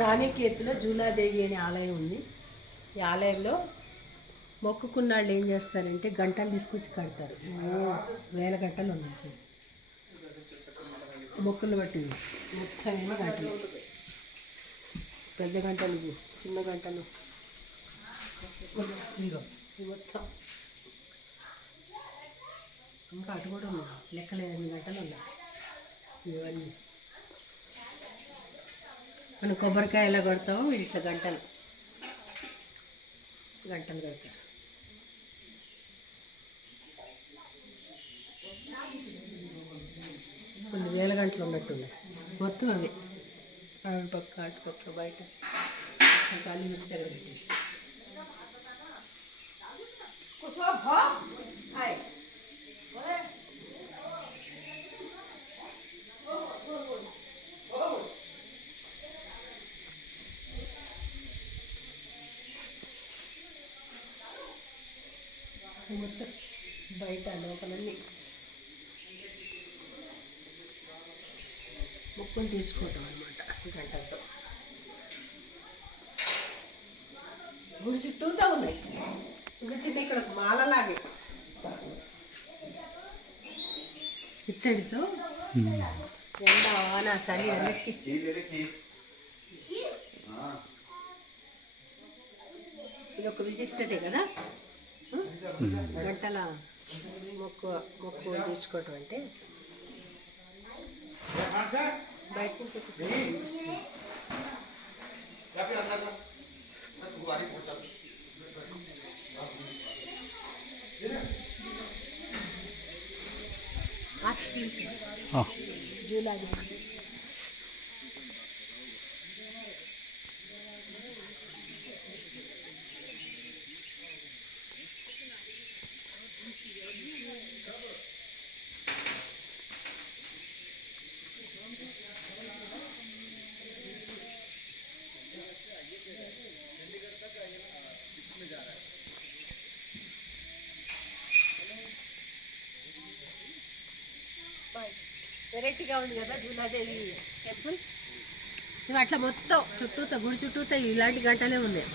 రాణికేతులో జూలాదేవి అనే ఆలయం ఉంది. ఈ ఆలయంలో మొక్కుకున్న వాళ్ళు ఏం చేస్తారంటే గంటలు తీసుకొచ్చి కడతారు. వేల గంటలు ఉన్నాయి చూడు, మొక్కులు పట్టింది మొత్తం ఏమో గంటలు, పెద్ద గంటలు, చిన్న గంటలు, ఇగో ఇవి మొత్తం ఇంకా అటు కూడా ఉన్నాయి, లెక్కలేని గంటలు ఉన్నాయి ఇవన్నీ. మనం కొబ్బరికాయ ఎలా కొడతామో వీళ్ళు ఇట్లా గంటలు గంటలు కడతారు. కొన్ని వేల గంటలు ఉన్నట్టున్నాయి మొత్తం అవి, ఆవిడ పక్క అటు పక్క బయట ఖాళీ నుంచి దగ్గర పెట్టేసి. మొత్తం బయట లోపలన్నీ మొక్కులు తీసుకోవటం అనమాట గంటలతో. గుడి చుట్టూతో ఉన్నాయి, ఇంకా చిన్న ఇక్కడ ఒక మాలలాగే ఇత్తడితో ఎండ వాన చలి అన్నిటికీ. ఇది ఒక విశిష్టతే కదా గంటల మొక్కు తీర్చుకోవటం అంటే. బయట నుంచి కనిపిస్తుంది. జూలాదేవి వెరైటీగా ఉంది కదా జూలాదేవి టెంపుల్. ఇవి అట్లా మొత్తం చుట్టూతో గుడి చుట్టూతో ఇలాంటి గంటలే ఉన్నాయి.